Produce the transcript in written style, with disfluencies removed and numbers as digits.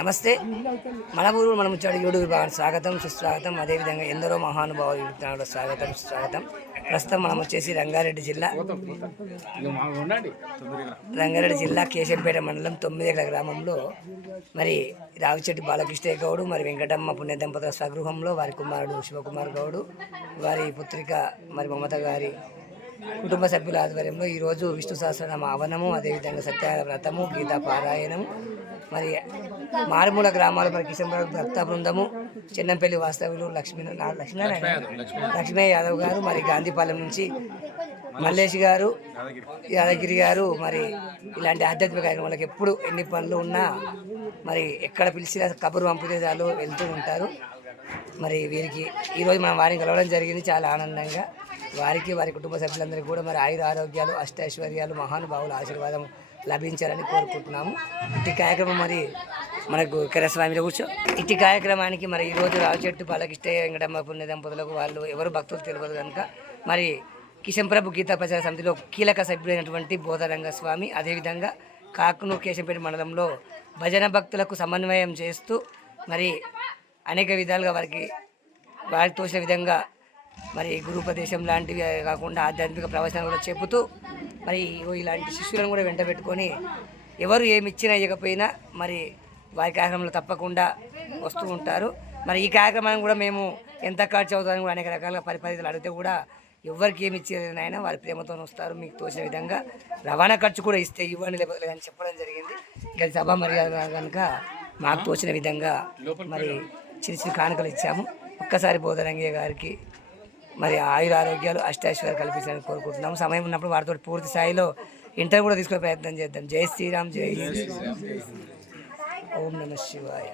నమస్తే. మన ఊరు మన ముచ్చాడు యూట్యూబ్ విభాగానికి స్వాగతం సుస్వాగతం. అదేవిధంగా ఎందరో మహానుభావులు యూట్యూబ్ స్వాగతం సుస్వాగతం. ప్రస్తుతం మనం వచ్చేసి రంగారెడ్డి జిల్లా కేశంపేట మండలం 9 ఎకరాల గ్రామంలో మరి రావిచెట్టి బాలకృష్ణ గౌడు మరి వెంకటమ్మ పుణ్య దంపతుల స్వగృహంలో వారి కుమారుడు శివకుమార్ గౌడు వారి పుత్రిక మరి మమత గారి కుటుంబ సభ్యుల ఆధ్వర్యంలో ఈరోజు విష్ణు సహస్రనామ ఆవరణము, అదేవిధంగా సత్యనారాయణ వ్రతము, గీతా పారాయణము, మరి మారుమూల గ్రామాల మరి కిషన్రావు భక్త బృందము, చెన్నంపల్లి వాస్తవ్యులు లక్ష్మీ యాదవ్ గారు, మరి గాంధీపాలెం నుంచి మల్లేష్ గారు, యాదగిరి గారు, మరి ఇలాంటి ఆధ్యాత్మిక కార్యక్రమాలకు ఎప్పుడు ఎన్ని పనులు ఉన్నా మరి ఎక్కడ పిలిచినా కబురు పంపితే చాలు వెళ్తూ ఉంటారు. మరి వీరికి ఈరోజు మనం వారిని కలవడం జరిగింది. చాలా ఆనందంగా వారికి వారి కుటుంబ సభ్యులందరికీ కూడా మరి ఆయుర ఆరోగ్యాలు అష్టైశ్వర్యాలు మహానుభావుల ఆశీర్వాదం లభించాలని కోరుకుంటున్నాము. ఇట్టి కార్యక్రమం మరి మనకు కరస్వామిలో కూర్చో ఇట్టి కార్యక్రమానికి మరి ఈరోజు రావిచెట్టు బాలకృష్ణ వెంకటమ్మ పుణ్య దంపతులకు వాళ్ళు ఎవరు భక్తులు తెలియదు కనుక మరి కిషన్ ప్రభు గీతా ప్రచార సమితిలో కీలక సభ్యులైనటువంటి బోధరంగస్వామి, అదేవిధంగా కాకునూరు కేశంపేట మండలంలో భజన భక్తులకు సమన్వయం చేస్తూ మరి అనేక విధాలుగా వారికి తోచిన విధంగా మరి గురుపదేశం లాంటివి కాకుండా ఆధ్యాత్మిక ప్రవచనాలు కూడా చెబుతూ మరి ఇలాంటి శిష్యులను కూడా వెంట పెట్టుకొని ఎవరు ఏమి ఇచ్చినా ఇవ్వకపోయినా మరి వారి కార్యక్రమంలో తప్పకుండా వస్తూ ఉంటారు. మరి ఈ కార్యక్రమాన్ని కూడా మేము ఎంత ఖర్చు అవుతుందని కూడా అనేక రకాలుగా పరిపరిధులు అడిగితే కూడా ఎవరికి ఏమి ఇచ్చేదైనా వారి ప్రేమతో వస్తారు. మీకు తోచిన విధంగా రవాణా ఖర్చు కూడా ఇస్తే ఇవ్వండి లేదని చెప్పడం జరిగింది. ఇక సభ మర్యాద కనుక మాకు తోచిన విధంగా మరి చిన్న చిన్న కానుకలు ఇచ్చాము. ఒక్కసారి బోధరంగయ్య గారికి మరి ఆయుర ఆరోగ్యాలు అష్టైశ్వర్యాలు కల్పించాలని కోరుకుంటున్నాము. సమయం ఉన్నప్పుడు వారితో పూర్తి స్థాయిలో ఇంటర్వ్యూ కూడా తీసుకునే ప్రయత్నం చేద్దాం. జై శ్రీరామ్, జై ఓం నమః శివాయ.